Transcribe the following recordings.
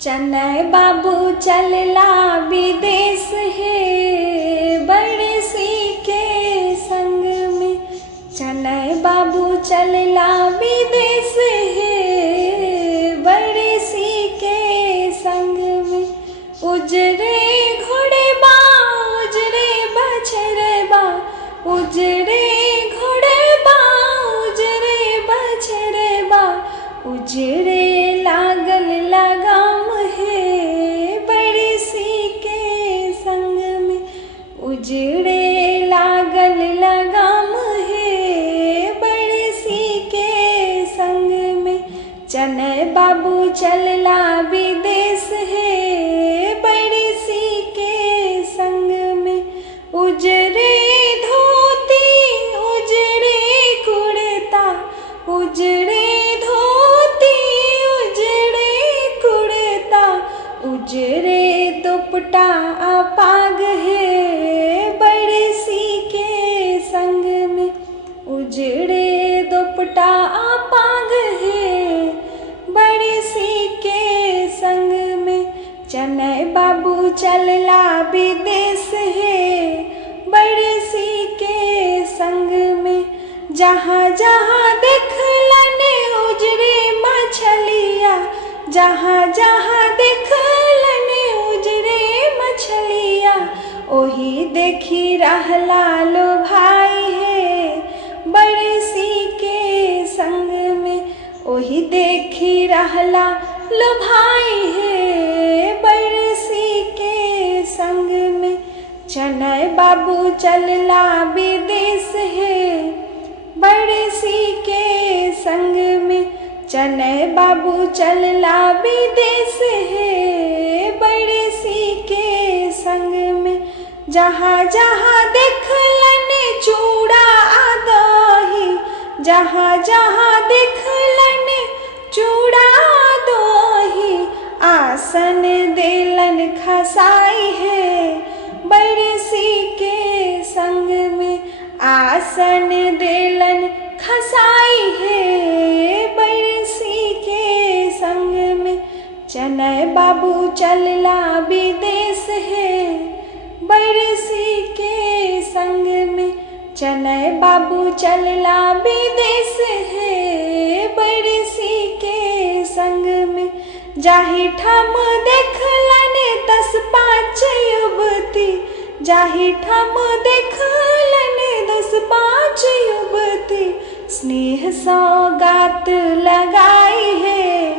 चनय बाबू चलला विदेश है बड़सी के संग में। चनय बाबू चलला विदेश है बड़सी के संग में। उजरे घोड़े बा उजरे बछड़े बा उजरे घोड़े बा उजरे बछड़े बा। उजरे लागल लगाम है बड़सी के संग में। उजड़े लागल लगाम है बड़सी के संग में। चनय बाबू चलला विदेश है बड़सी के संग में। उजड़े धोती उजड़े कुर्ता उजड़े उजरे दुपट्टा अपाग है बड़सी के संग में। उजड़े दुपट्टा अपाग है बड़सी के संग में। चनय बाबू चलला विदेश है बड़सी के संग में। जहाँ जहाँ देखलन उजरे मछलिया जहाँ जहाँ देखलन उजरे मछलिया। ओही देखी रहला लो भाई है बड़सी के संग में। ओही देखी रहला लो भाई है बड़सी के संग में। चनय बाबू चलला विदेश है बड़सी के संग में। चनय बाबू चलला विदेश है बड़सी के संग में। जहाँ जहाँ देखलन चूड़ा दही जहाँ जहाँ देखलन चूड़ा दही। आसन देलन खसाई है बड़सी के संग में। आसन देलन खसाई है बड़सी के संग में। चनय बाबू चलला विदेश है बड़सी के संग में। चनय बाबू चलला विदेश है बड़सी के संग में। जाहि ठम देखलन 10-5 युवती जाहि ठम देखलन 10-5 युवती। स्नेह सौगात लगाई है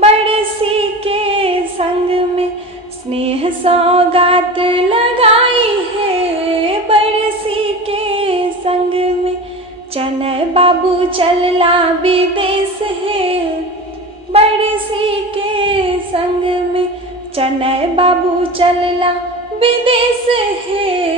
बड़सी के संग में। स्नेह सौगात लगाई है बड़सी के संग में। चनय बाबू चलला विदेश है बड़सी के संग में। चनय बाबू चलला विदेश है